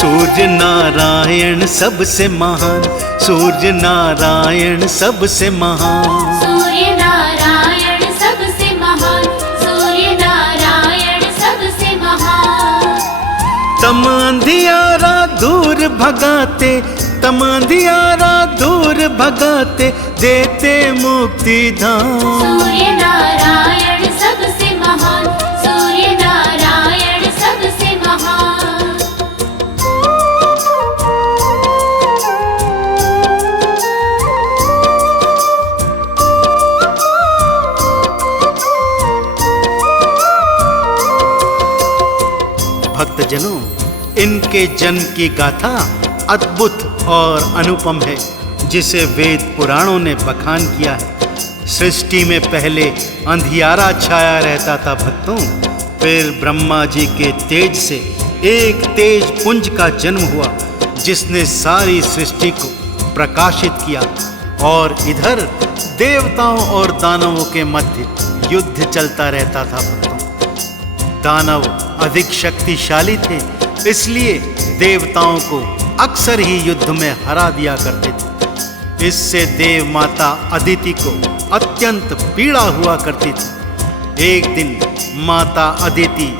सूर्य नारायण सबसे महान, सूर्य नारायण सबसे महान, सूर्य नारायण सबसे महान, सूर्य नारायण सबसे महान। तम अंधियारा दूर भगाते, तम अंधियारा दूर भगाते, देते मुक्ति धाम। सूर्य नारायण सबसे महान, सूर्य नारायण सबसे महान। भक्तजनों, इनके जन्म की गाथा अद्भुत और अनुपम है, जिसे वेद पुराणों ने बखान किया है। सृष्टि में पहले अंधियारा छाया रहता था भक्तों, फिर ब्रह्मा जी के तेज से एक तेज पुंज का जन्म हुआ, जिसने सारी सृष्टि को प्रकाशित किया। और इधर देवताओं और दानवों के मध्य युद्ध चलता रहता था भक्तों। दानव अधिक शक्तिशाली थे, इसलिए देवताओं को अक्सर ही युद्ध में हरा दिया करते थे। इससे देव माता अदिति को अत्यंत पीड़ा हुआ करती थी। एक दिन माता अदिति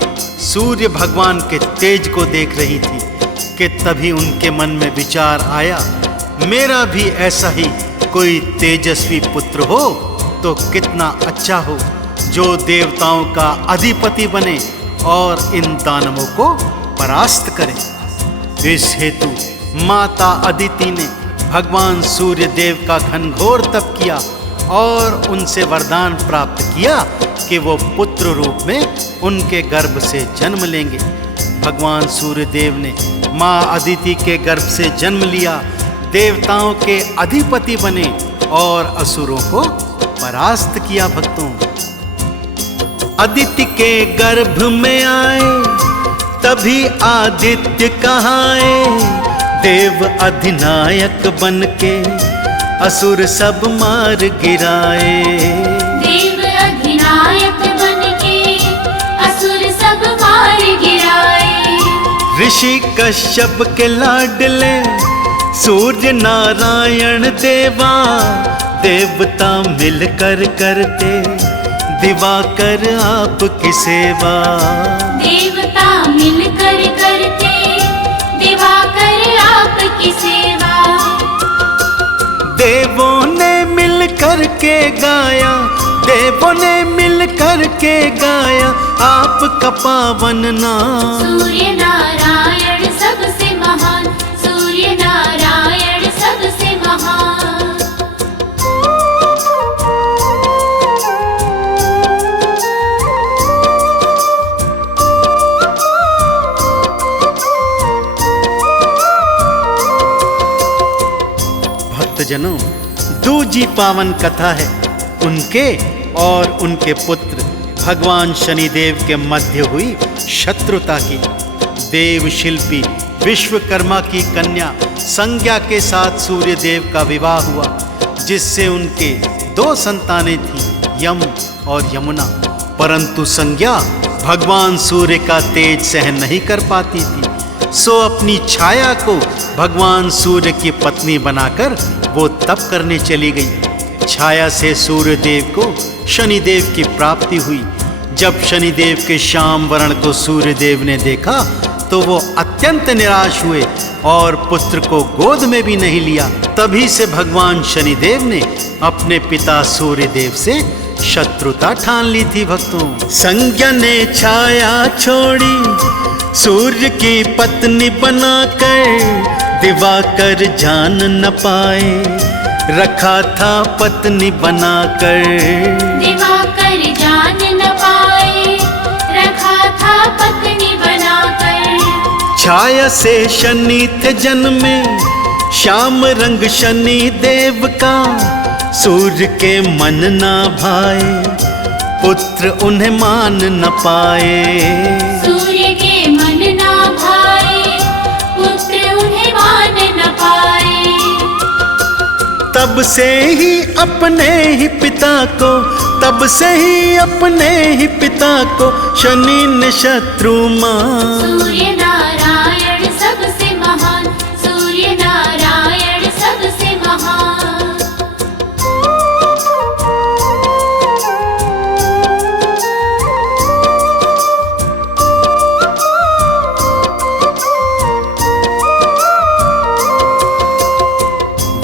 सूर्य भगवान के तेज को देख रही थी कि तभी उनके मन में विचार आया, मेरा भी ऐसा ही कोई तेजस्वी पुत्र हो तो कितना अच्छा हो, जो देवताओं का अधिपति बने और इन दानवों को परास्त करे। इस हेतु माता अदिति ने भगवान सूर्य देव का घनघोर तप किया और उनसे वरदान प्राप्त किया कि वो पुत्र रूप में उनके गर्भ से जन्म लेंगे। भगवान सूर्य देव ने माँ अदिति के गर्भ से जन्म लिया, देवताओं के अधिपति बने और असुरों को परास्त किया। भक्तों, अदिति के गर्भ में आए तभी आदित्य कहाए, देव अधिनायक बनके असुर सब मार गिराए। देव अधिनायक बनके असुर सब मार गिराए। ऋषि कश्यप के लाडले सूर्य नारायण देवा, देवता मिलकर करते दिवाकर आपकी सेवा। देवता मिलकर करते दिवाकर आपकी सेवा। देवों ने मिलकर के गाया, देवों ने मिलकर के गाया आपका पावन नाम। सूर्य नारायण सबसे महान, सूर्य नारायण सबसे महान। भक्तजनों, दूजी पावन कथा है उनके और उनके पुत्र भगवान शनिदेव के मध्य हुई शत्रुता की। देव शिल्पी विश्वकर्मा की कन्या संज्ञा के साथ सूर्य देव का विवाह हुआ, जिससे उनके 2 संतानें थीं, यम और यमुना। परंतु संज्ञा भगवान सूर्य का तेज सहन नहीं कर पाती थी, सो अपनी छाया को भगवान सूर्य की पत्नी बनाकर वो तप करने चली गई। छाया से सूर्य देव को शनिदेव की प्राप्ति हुई। जब शनिदेव के श्याम वर्ण को सूर्य देव ने देखा तो वो अत्यंत निराश हुए और पुत्र को गोद में भी नहीं लिया। तभी से भगवान शनिदेव ने अपने पिता सूर्य देव से शत्रुता ठान ली थी। भक्तों, संज्ञा ने छाया छोड़ी, सूर्य की पत्नी बनाकर दिवाकर जान न पाए, रखा था पत्नी बनाकर। दिवाकर जान न पाए, रखा था पत्नी बनाकर। छाया से शनि थे जन्मे, श्याम रंग शनि देव का, सूर्य के मन ना भाए, पुत्र उन्हें मान न पाए। सूर्य के मन ना भाए, पुत्र उन्हें मान न पाए। तब से ही अपने ही पिता को, तब से ही अपने ही पिता को शनि ने शत्रु मान। सूर्य नारायण सबसे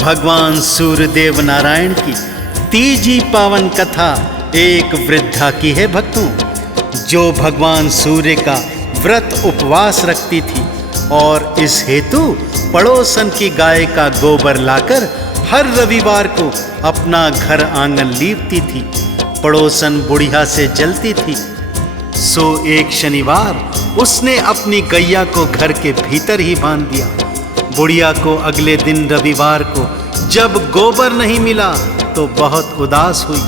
भगवान सूर्यदेव नारायण की तीजी पावन कथा एक वृद्धा की है भक्तों, जो भगवान सूर्य का व्रत उपवास रखती थी और इस हेतु पड़ोसन की गाय का गोबर लाकर हर रविवार को अपना घर आंगन लीपती थी। पड़ोसन बुढ़िया से जलती थी। सो एक शनिवार उसने अपनी गैया को घर के भीतर ही बांध दिया। बुढ़िया को अगले दिन रविवार को जब गोबर नहीं मिला तो बहुत उदास हुई।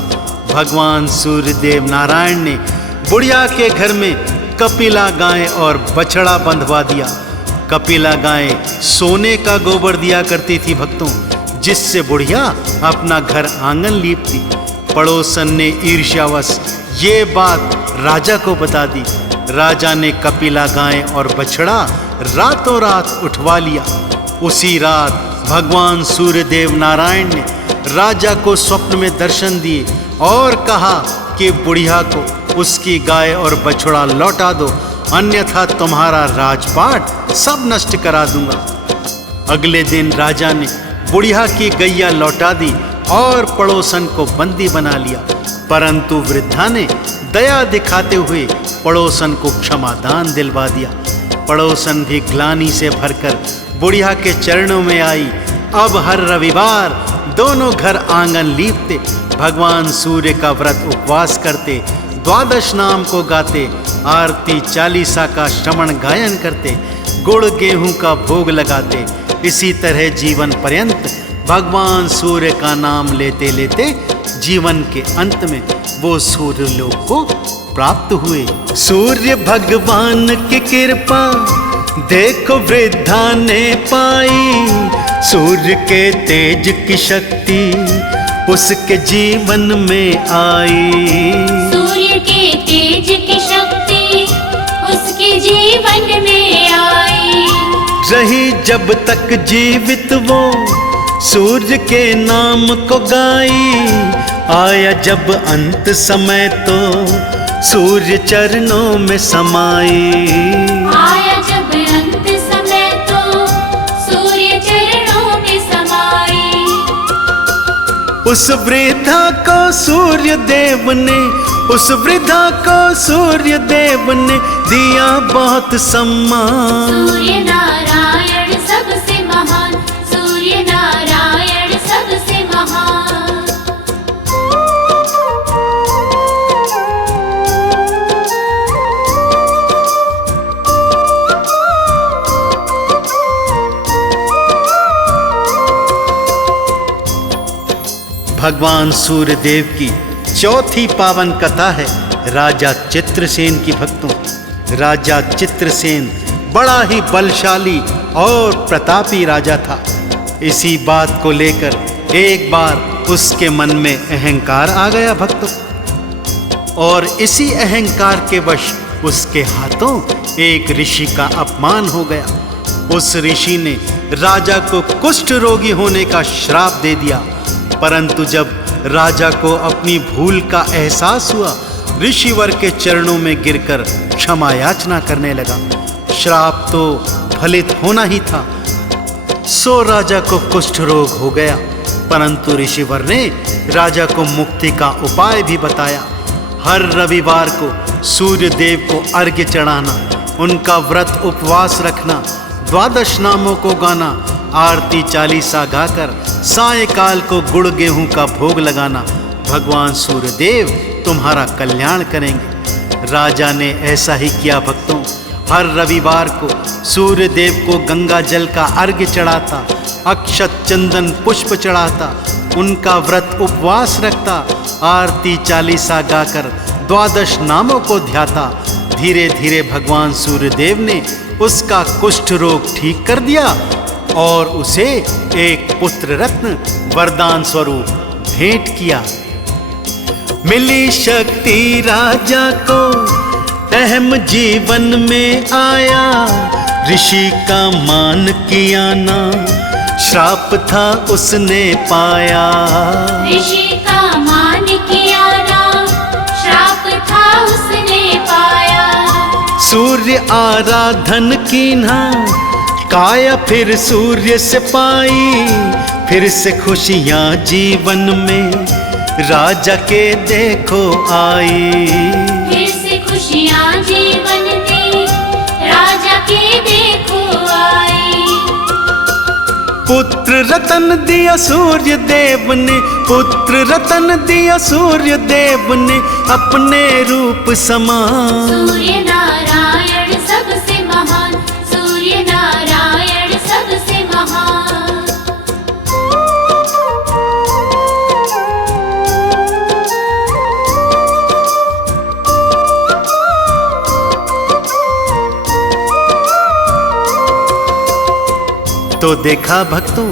भगवान सूर्यदेव नारायण ने बुढ़िया के घर में कपिला गाय और बछड़ा बंधवा दिया। कपिला गाय सोने का गोबर दिया करती थी भक्तों, जिससे बुढ़िया अपना घर आंगन लीपती। पड़ोसन ने ईर्ष्यावश ये बात राजा को बता दी। राजा ने कपिला गाय और बछड़ा रातों रात उठवा लिया। उसी रात भगवान सूर्यदेव नारायण ने राजा को स्वप्न में दर्शन दिए और कहा कि बुढ़िया को उसकी गाय और बछड़ा लौटा दो, अन्यथा तुम्हारा राजपाट सब नष्ट करा दूंगा। अगले दिन राजा ने बुढ़िया की गैया लौटा दी और पड़ोसन को बंदी बना लिया, परंतु वृद्धा ने दया दिखाते हुए पड़ोसन को क्षमादान दिलवा दिया। पड़ोसन भी ग्लानि से भरकर बुढ़िया के चरणों में आई। अब हर रविवार दोनों घर आंगन लीपते, भगवान सूर्य का व्रत उपवास करते, द्वादश नाम को गाते, आरती चालीसा का श्रवण गायन करते, गुड़ गेहूं का भोग लगाते। इसी तरह जीवन पर्यंत भगवान सूर्य का नाम लेते लेते जीवन के अंत में वो सूर्य लोक को प्राप्त हुए। सूर्य भगवान की कृपा देखो वृद्धा ने पाई, सूर्य के तेज की शक्ति उसके जीवन में आई। सूर्य के तेज की शक्ति उसके जीवन में आई। रही जब तक जीवित वो सूर्य के नाम को गाई, आया जब अंत समय तो सूर्य चरणों में समाई। आया जब अंत समय तो सूर्य चरणों में समाई। उस वृद्धा को सूर्य देव ने, उस वृद्धा को सूर्य देव ने दिया बहुत सम्मान। सूर्य नारायण सबसे महान, सूर्य नारायण सबसे महान। भगवान सूर्यदेव की चौथी पावन कथा है राजा चित्रसेन की भक्तों। राजा चित्रसेन बड़ा ही बलशाली और प्रतापी राजा था। इसी बात को लेकर एक बार उसके मन में अहंकार आ गया भक्तों, और इसी अहंकार के वश उसके हाथों एक ऋषि का अपमान हो गया। उस ऋषि ने राजा को कुष्ठ रोगी होने का श्राप दे दिया, परंतु जब राजा को अपनी भूल का एहसास हुआ, ऋषिवर के चरणों में गिरकर क्षमा याचना करने लगा। श्राप तो फलित होना ही था। सो राजा को कुष्ठ रोग हो गया, परंतु ऋषिवर ने राजा को मुक्ति का उपाय भी बताया। हर रविवार को सूर्य देव को अर्घ्य चढ़ाना, उनका व्रत उपवास रखना, द्वादश नामों को गाना, आरती चालीसा गाकर सायंकाल को गुड़ गेहूं का भोग लगाना, भगवान सूर्यदेव तुम्हारा कल्याण करेंगे। राजा ने ऐसा ही किया भक्तों। हर रविवार को सूर्य देव को गंगा जल का अर्घ्य चढ़ाता, अक्षत चंदन पुष्प चढ़ाता, उनका व्रत उपवास रखता, आरती चालीसा गाकर द्वादश नामों को ध्याता। धीरे धीरे भगवान सूर्यदेव ने उसका कुष्ठ रोग ठीक कर दिया और उसे एक पुत्र रत्न वरदान स्वरूप भेंट किया। मिली शक्ति राजा को अहम जीवन में आया, ऋषि का मान किया ना, श्राप था उसने पाया। ऋषि का मान किया ना, श्राप था उसने पाया। सूर्य आराधन कीन्हा, काया फिर सूर्य से पाई, फिर से खुशियाँ जीवन में राजा के देखो आई। फिर से खुशियाँ जीवन में राजा के देखो आई। पुत्र रतन दिया सूर्य देव ने, पुत्र रतन दिया सूर्य देव ने अपने रूप समान। सूर्य नारायण सबसे महान, सूर्य नारायण सबसे महान। तो देखा भक्तों,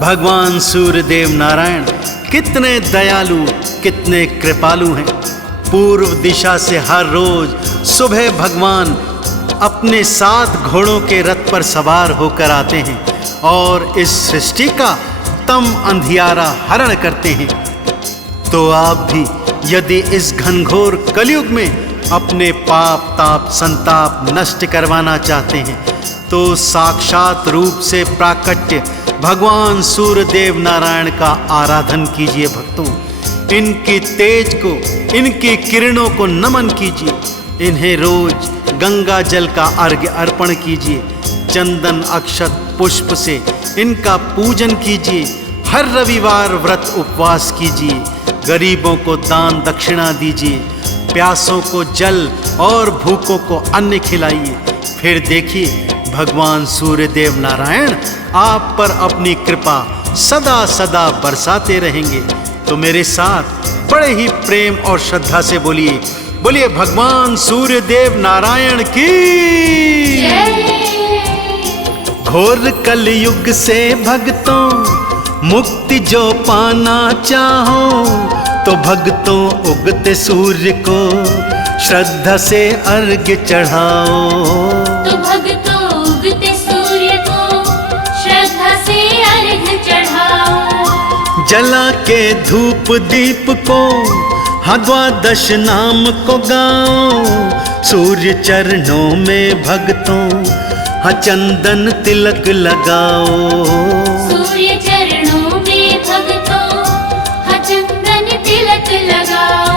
भगवान सूर्यदेव नारायण कितने दयालु, कितने कृपालु हैं। पूर्व दिशा से हर रोज सुबह भगवान अपने 7 घोड़ों के रथ पर सवार होकर आते हैं और इस सृष्टि का तम अंधियारा हरण करते हैं। तो आप भी यदि इस घनघोर कलयुग में अपने पाप ताप संताप नष्ट करवाना चाहते हैं तो साक्षात रूप से प्राकट्य भगवान सूर्यदेव नारायण का आराधन कीजिए भक्तों। इनकी तेज को, इनकी किरणों को नमन कीजिए। इन्हें रोज गंगा जल का अर्घ्य अर्पण कीजिए। चंदन अक्षत पुष्प से इनका पूजन कीजिए। हर रविवार व्रत उपवास कीजिए। गरीबों को दान दक्षिणा दीजिए। प्यासों को जल और भूखों को अन्न खिलाइए। फिर देखिए भगवान सूर्यदेव नारायण आप पर अपनी कृपा सदा सदा बरसाते रहेंगे। तो मेरे साथ बड़े ही प्रेम और श्रद्धा से बोलिए, बोलिए भगवान सूर्यदेव नारायण की। घोर कलयुग से भक्तों मुक्ति जो पाना चाहो तो भक्तों उगते सूर्य को श्रद्धा से अर्घ्य चढ़ाओ। तो भक्तों उगते सूर्य को श्रद्धा से अर्घ्य चढ़ाओ। जला के धूप दीप को हाँ द्वादश नाम को गाओ। सूर्य चरणों में भक्तों हाँ चंदन तिलक लगाओ। सूर्य चरणों में भक्तों हाँ चंदन तिलक लगाओ।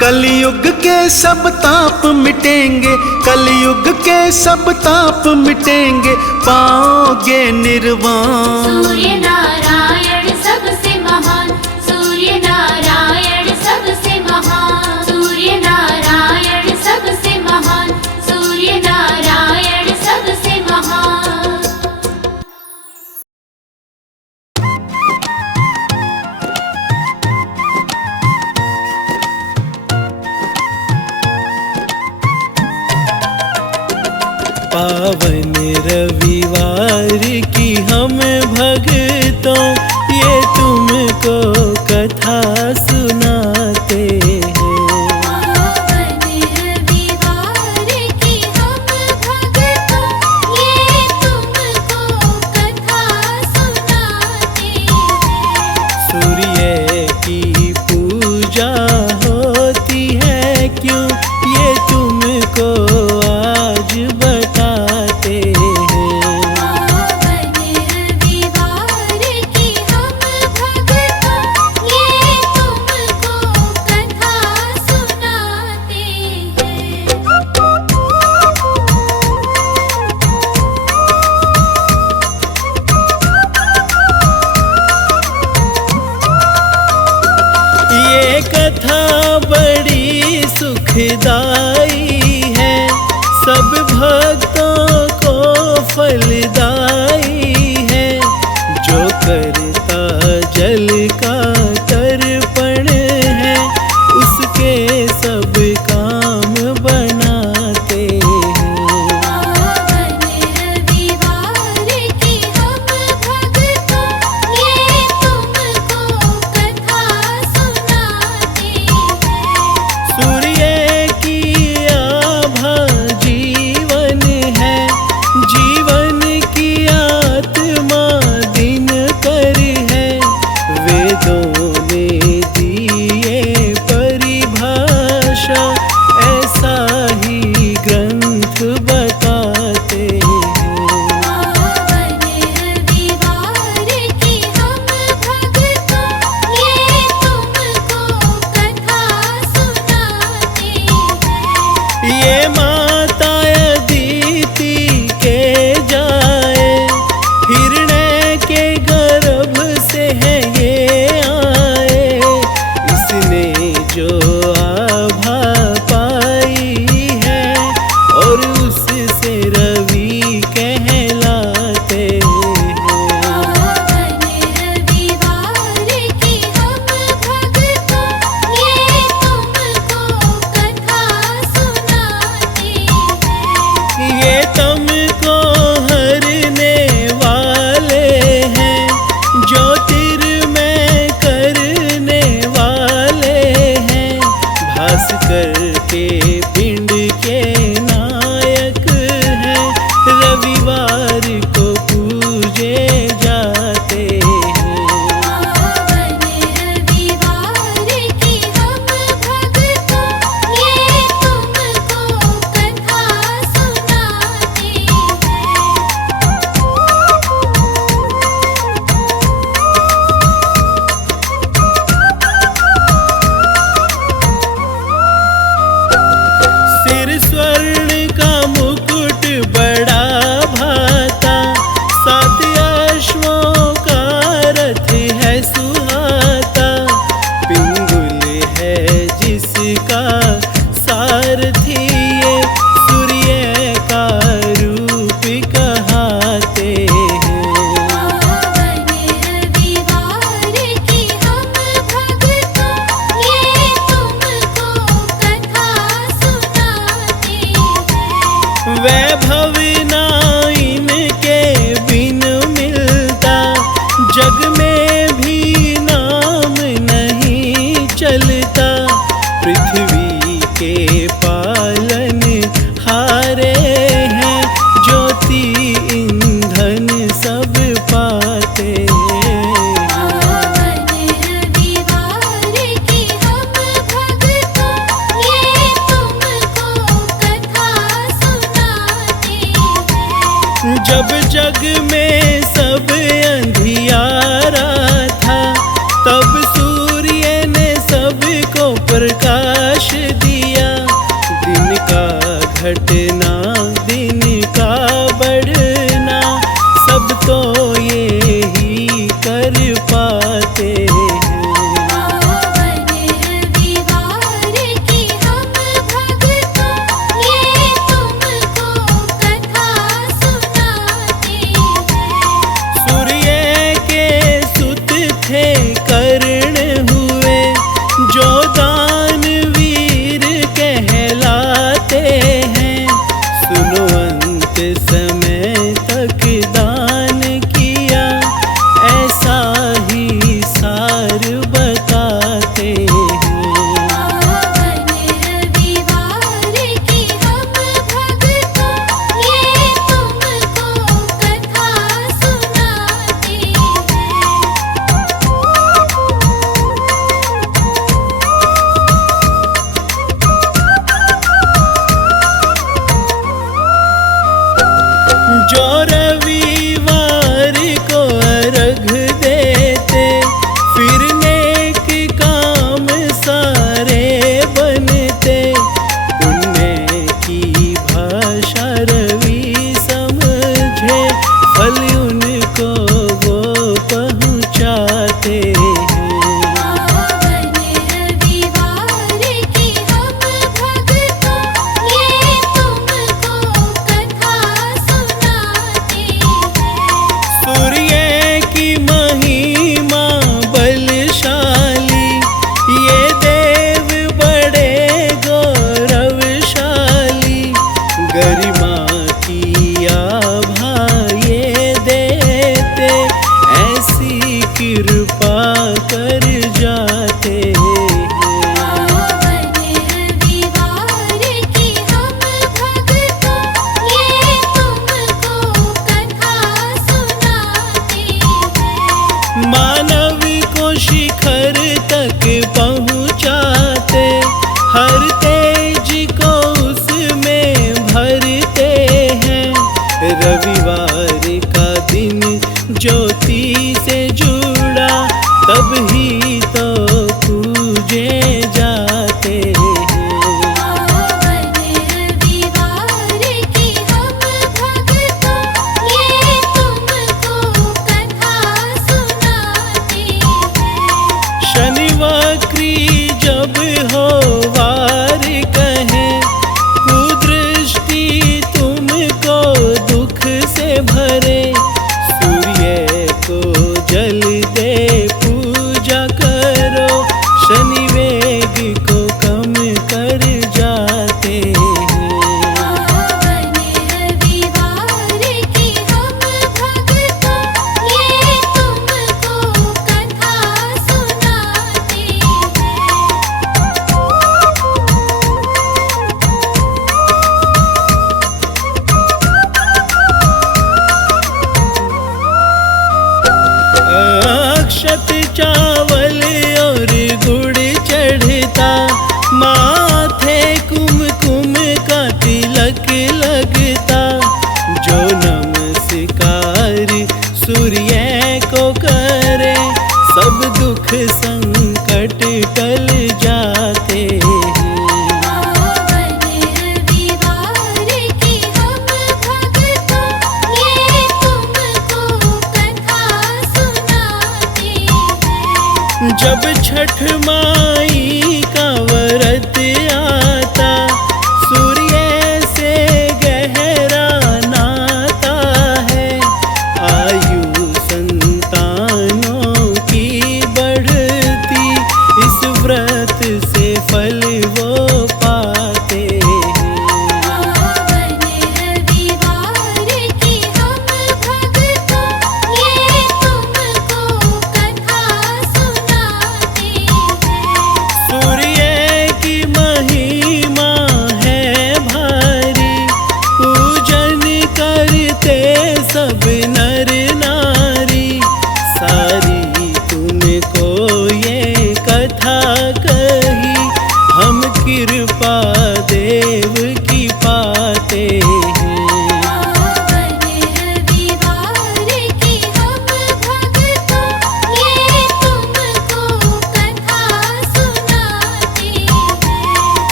कलयुग के सब ताप मिटेंगे, कलयुग के सब ताप मिटेंगे, पाओगे निर्वाण। सूर्य नारायण सबसे महान, सूर्य नारायण सबसे महान, सूर्य नारायण सबसे महान, सूर्य नारायण सबसे महान। पावन रविवार की हम भक्तों ये तुमको कथा सुनाते हैं। पावन रविवार की हम भक्तों ये तुमको कथा सुनाते हैं। सूर्य की पूजा होती है क्यों ये तुमको आज बताते हैं। पावन रविवार की हम भक्तों ये तुमको कथा सुनाते हैं। ये कथा बड़ी सुखदाई है, सब भक्तों को फलदाई है। जो करता जल का तर्पण है उसके सब काम बनाते हैं। पावन रविवार की हम भक्तों ये तुमको कथा सुनाते हैं। सूर्य की आभा जीवन है, जीवन की वैभव ना इनके बिन मिलता, जग में भी नाम नहीं चलता। पृथ्वी के पालन हारे हैं, ज्योति ईंधन सब पाते हैं। पावन रविवार की हम भक्तों, ये तुमको कथा सुनाते हैं। जब जग में सब अंधियारा था, तब सूर्य ने सबको प्रकाश दिया। दिन का घटना, दिन का बढ़ना, सब तो ये ही कर पाते हैं। पावन रविवार की हम भक्तों, ये तुमको कथा सुनाते हैं। सूर्य के सुत थे कर्ण हुए, जो दानवीर कहलाते हैं। सुनो अंत समय तक दान किया, ऐसा ही सार बताते हैं। पावन रविवार की हम भक्तों, ये तुमको कथा सुनाते हैं। जो रविवार को अर्घ देते, फिर नेक काम सारे बनते। पुण्य की भाषा रवि समझे, फल उनको वो पहुँचाते हैं। पावन रविवार की हम भक्तों, ये तुमको कथा सुनाते हैं। सूर्य की महिमा बलशाली, ये देव बड़े गौरवशाली। गरिमा की आभा ये देते, ऐसी कृपा कर जाते हैं। पावन रविवार की हम भक्तों, ये तुमको कथा सुनाते हैं। मानव को शिखर तक पहुँचाते, हर तेज को उसमें भरते हैं। रविवार का दिन ज्योति से जुड़ा, तब ही तो पूजे जाते हैं। पावन रविवार की हम भक्तों, ये तुमको कथा सुनाते हैं। शनिवक्री जब हो वार कहे, कुदृष्टि तुमको दुख से भरे। सूर्य को जल दे पूजा करो, शनि वेग को कम कर जाते हैं। पावन रविवार की हम भक्तों, ये तुमको कथा सुनाते हैं। अक्षत चावल और गुड़ चढ़ता, माथे कुमकुम का तिलक लगता। जो नमस्कार सूर्य को करे, सब दुख संकट टल जाते हैं। पावन रविवार की हम भक्तों, ये तुमको कथा सुनाते हैं। जब छठ माई का व्रत आता, सूर्य से गहरा नाता है। आयु संतानों की बढ़ती, इस व्रत से फल वो पाते हैं। पावन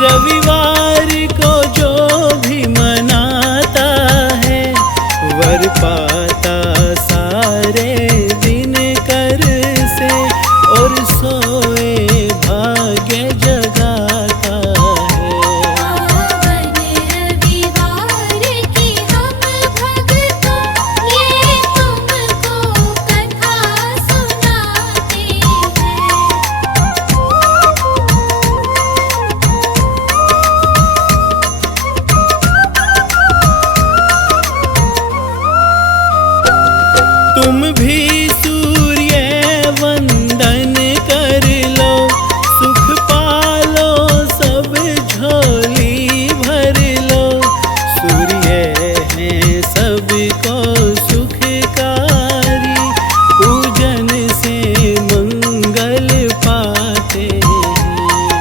रविवार को जो भी मनाता है वर पाता सारे दिन कर से और सोए भाग्य जगाता है। पावन रविवार की हम भक्तों ये तुमको कथा सुनाते हैं। तुम भी सूर्य वंदन कर लो सुख पालो सब झोली भर लो। सूर्य है सबको सुखकारी पूजन से मंगल पाते हैं।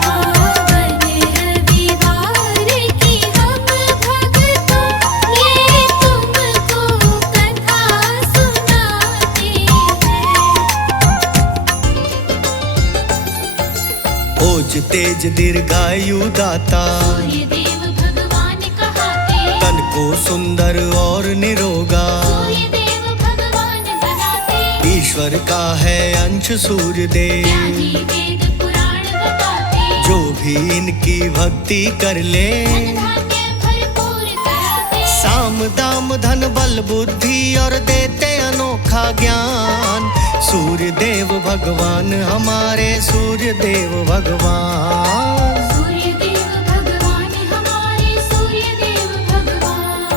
पावन रविवार की हम भक्तों ये तुमको कथा सुनाते हैं। ओज तेज दीर्घायु दाता सूर्य देव भगवान कहाते तन को सुंदर और निरोगा। सूर्य देव भगवान बनाते ईश्वर का है अंश सूर्य देव ज्ञानी वेद पुराण बताते जो भी इनकी भक्ति कर ले धन्य भरपूर कराते साम दाम धन बल बुद्धि और देते अनोखा ज्ञान। सूर्य देव भगवान हमारे सूर्य देव भगवान। सूर्य देव भगवान हमारे सूर्य देव भगवान।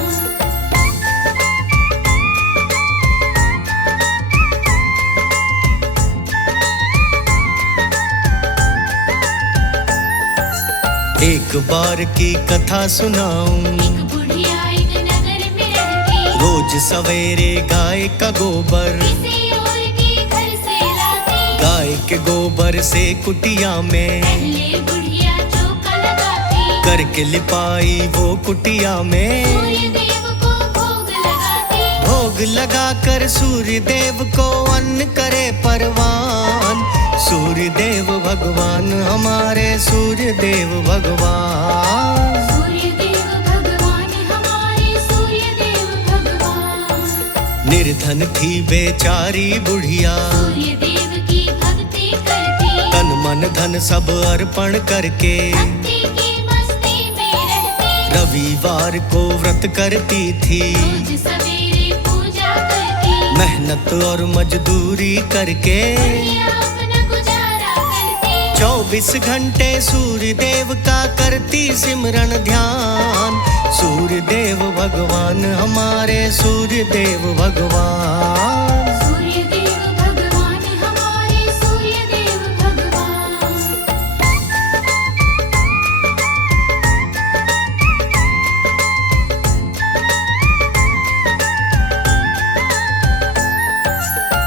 एक बार की कथा सुनाऊं एक बुढ़िया एक नगर में रहती रोज सवेरे गाय का गोबर किसी और के घर से लाती गाय के गोबर से कुटिया में पहले बुढ़िया चौका लगाती करके लिपाई वो कुटिया में सूर्य देव को भोग लगाती भोग लगाकर सूर्य देव को अन्न करे परवान। सूर्य देव भगवान हमारे सूर्य देव भगवान। सूर्य देव भगवान हमारे सूर्य देव भगवान। निर्धन थी बेचारी बुढ़िया सूर्य देव की भक्ति करती तन मन धन सब अर्पण करके भक्ति की मस्ती में रहती रविवार को व्रत करती थी रोज सवेरे पूजा करती मेहनत और मजदूरी करके बुढ़िया अपना गुजारा करती 24 घंटे सूर्य देव का करती सिमरन ध्यान। सूर्य देव भगवान हमारे सूर्य देव भगवान। सूर्य देव भगवान हमारे सूर्य देव भगवान।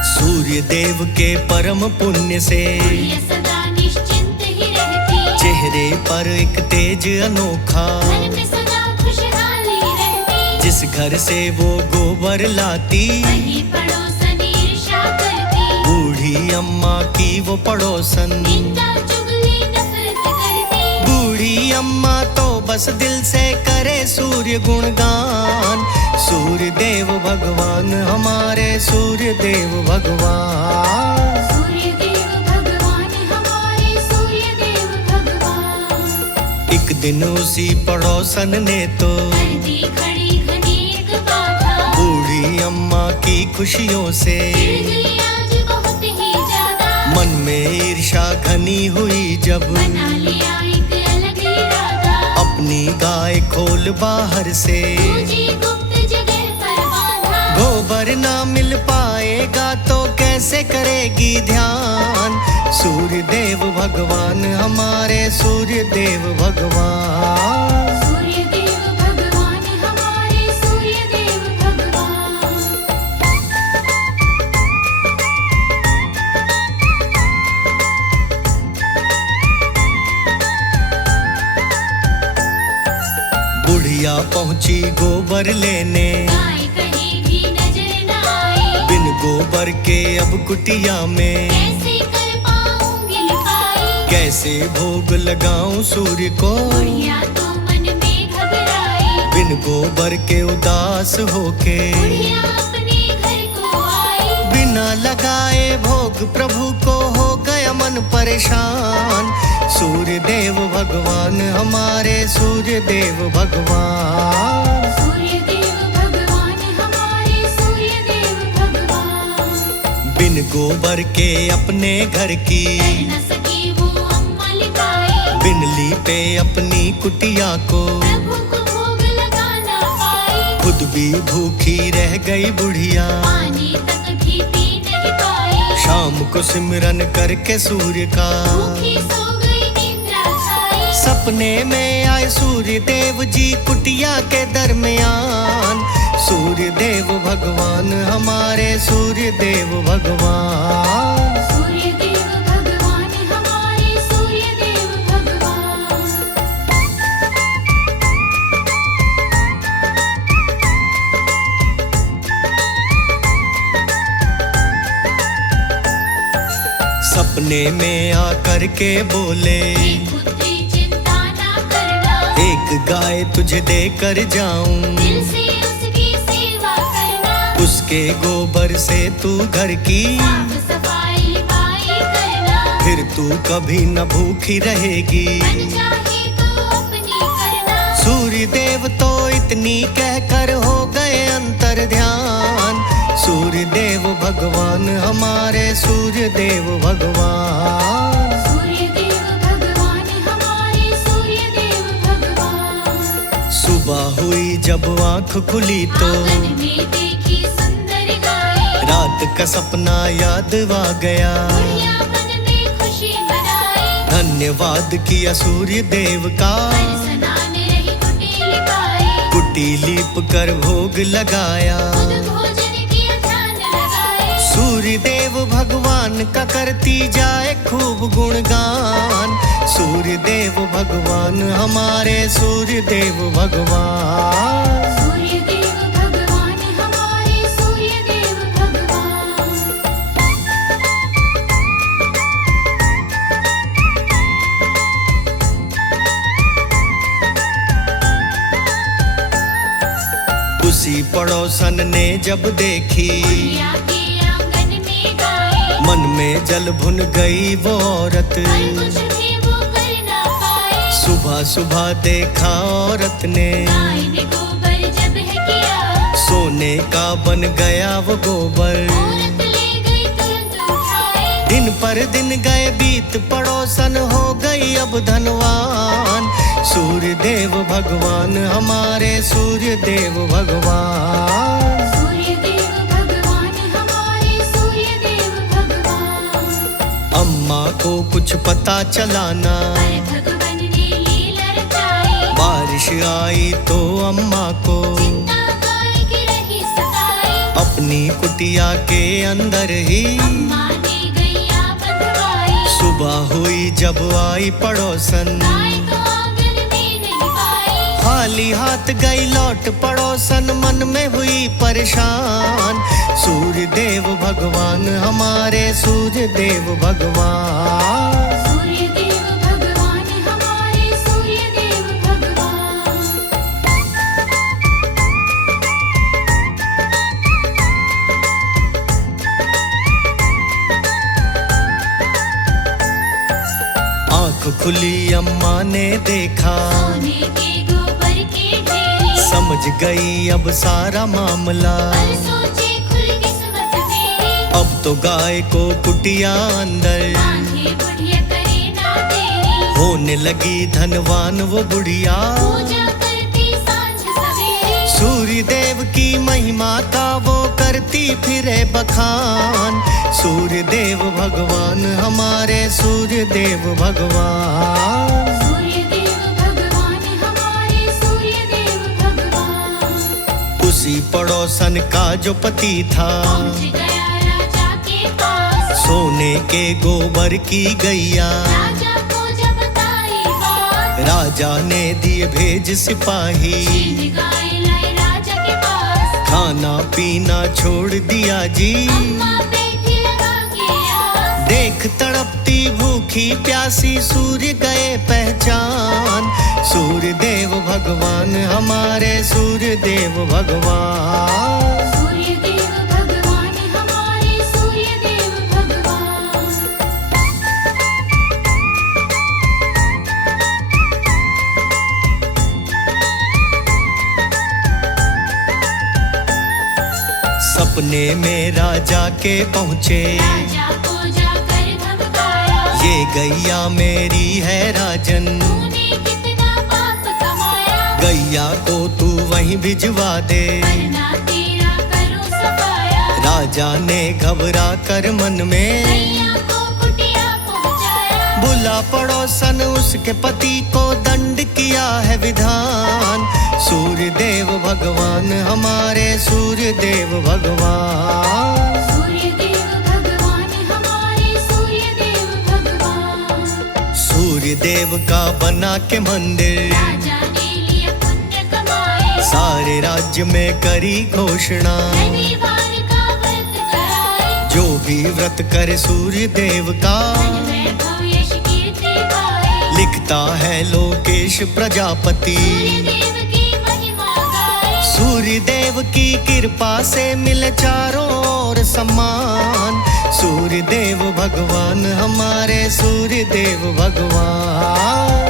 सूर्य देव के परम पुण्य से बुढ़िया सदा निश्चिंत ही रहती चेहरे पर एक तेज अनोखा घर में सदा खुशहाली रहती जिस घर से वो गोबर लाती वही पड़ोसन ईर्ष्या करती बूढ़ी अम्मा की वो पड़ोसन निंदा चुगली नफरत करती बूढ़ी अम्मा तो बस दिल से करे सूर्य गुणगान। सूर्य देव भगवान हमारे सूर्य देव भगवान। सूर्य देव भगवान हमारे सूर्य देव भगवान। एक दिन उसी पड़ोसन ने तो कर दी खड़ी घनी एक बाधा बूढ़ी अम्मा की खुशियों से गिर गई आज बहुत ही ज्यादा मन में ईर्ष्या घनी हुई जब बना लिया एक अलग इरादा अपनी गाय खोल बाहर से तुझी गुप्त जगह पर बांधा गोबर ना मिल पाएगा तो कैसे करेगी ध्यान। सूर्य देव भगवान हमारे सूर्य देव भगवान। सूर्य देव भगवान हमारे सूर्य देव भगवान। बुढ़िया पहुंची गोबर लेने गाय कहीं भी नजर न आई बिन गोबर के अब कुटिया में कैसे कर पाऊंगी लिपाई कैसे भोग लगाऊं सूर्य को, बुढ़िया तो मन में घबराई, बिन गोबर के उदास होके, बुढ़िया अपने घर को आई। बिना लगाए भोग प्रभु को हो गया मन परेशान। सूर्य देव भगवान हमारे, सूर्य देव भगवान, सूर्य देव भगवान हमारे, सूर्य देव भगवान। बिन गोबर के अपने घर की, कर न सकी वो अम्मा लिपाई, बिन लीपे अपनी कुटिया को, प्रभु को भोग लगा न पाई। खुद भी भूखी रह गई बुढ़िया, पानी तक भी पी नहीं पाई, शाम को सिमरन करके सूर्य का, भूखी सो गई निद्रा छाई। सपने में आए सूर्य देव जी कुटिया के दरमियान। सूर्य देव भगवान हमारे, सूर्य देव भगवान, सूर्य देव भगवान हमारे, सूर्य देव भगवान। सपने में आकर के बोले, पुत्री चिंता ना करना, एक गाय तुझे देकर जाऊं, दिल से उसकी सेवा करना, उसके गोबर से तू घर की, साफ सफाई लिपाई करना, फिर तू कभी न भूखी रहेगी। मन चाहे तो अपनी करना। सूर्य देव तो इतनी कहकर हो गए अंतर ध्यान। सूर्य देव भगवान हमारे, सूर्य देव भगवान, सूर्य देव भगवान हमारे, सूर्य देव भगवान। सुबह हुई जब आँख खुली तो, आंगन में देखी सुंदर गाय, रात का सपना याद आ गया। बुढ़िया मन में खुशी मनाई, धन्यवाद किया सूर्य देव का, बरसना में रही कुटी लिपाई, कुटी लीप कर भोग लगाया। खुद भोजन किया ध्यान लगाए। सूर्य देव भगवान का करती जाए खूब गुणगान। सूर्य देव भगवान हमारे, सूर्य देव भगवान, सूर्य देव भगवान हमारे, सूर्य देव भगवान। उसी पड़ोसन ने जब देखी, बुढ़िया के आंगन में गाय, मन में जल भुन गई वो औरत। पर कुछ भी वो कर ना पाई, सुबह सुबह देखा औरत ने, गाय ने गोबर जब है किया, सोने का बन गया वो गोबर। औरत ले गई तुरंत उठाई, दिन पर दिन गए बीत, पड़ोसन हो गई अब धनवान। सूर्य देव भगवान हमारे, सूर्य देव भगवान, सूर्य देव भगवान हमारे, सूर्य देव भगवान। अम्मा को कुछ पता चला ना, पर भगवान ने लीला रचाई, बारिश आई तो अम्मा को, चिंता गाय की रही सताई, अपनी कुटिया के अंदर ही, अम्मा ने गैया बंधवाई, सुबह हुई जब आई पड़ोसन। गाय तो आंगन में नहीं पाई, खाली हाथ गई लौट पड़ोसन, मन में हुई परेशान। सूर्य देव भगवान हमारे, सूर्य देव भगवान, सूर्य देव भगवान हमारे, सूर्य देव भगवान। आँख खुली अम्मा ने देखा, सोने के गोबर के ढेर, समझ गई अब सारा मामला। पर सोचे खुल किस्मत मेरी, अब तो गाय को कुटिया अंदर, बांधे बुढ़िया करे ना देरी, होने लगी धनवान वो बुढ़िया। पूजा करती सांझ सवेरे, सूर्य देव की महिमा का वो करती फिरे बखान। सूर्य देव भगवान हमारे, सूर्य देव भगवान, सूर्य देव भगवान हमारे, सूर्य देव भगवान। उसी पड़ोसन का जो पति था, पहुंच गया राजा के पास, सोने के गोबर की गैया। राजा को जब बताई बात, राजा ने दिए भेज सिपाही, शीघ्र गाय लाए राजा के पास, खाना पीना छोड़ दिया जी। अम्मा बैठी लगा के आस, देख तड़पती भूखी प्यासी सूर्य गए पहचान। सूर्य देव भगवान हमारे, सूर्य देव भगवान। सूर्य देव भगवान हमारे, सूर्य देव भगवान। सपने में राजा के पहुँचे, राजा को जाकर धमकाया, ये गैया मेरी है राजन। तूने कितना पाप कमाया, गैया को तू वहीं भिजवा दे। वरना तेरा करूं सफाया। राजा ने घबरा कर मन में गैया को कुटिया पहुंचाया, बुला पड़ोसन उसके पति को दंड किया है विधान। सूर्य देव भगवान हमारे, सूर्य देव भगवान। सूर्य देव भगवान हमारे, सूर्य देव भगवान। सूर्य देव का बना के मंदिर, राजा ने लिया पुण्य कमाए, सारे राज्य में करी घोषणा। रविवार का व्रत कराए, जो भी व्रत करे सूर्य देव का, धन वैभव यश कीर्ति पाए। लिखता है लोकेश प्रजापति। सूर्य देव की महिमा गाए, सूर्य देव की कृपा से मिले चारों ओर सम्मान। सूर्य देव भगवान हमारे, सूर्य देव भगवान।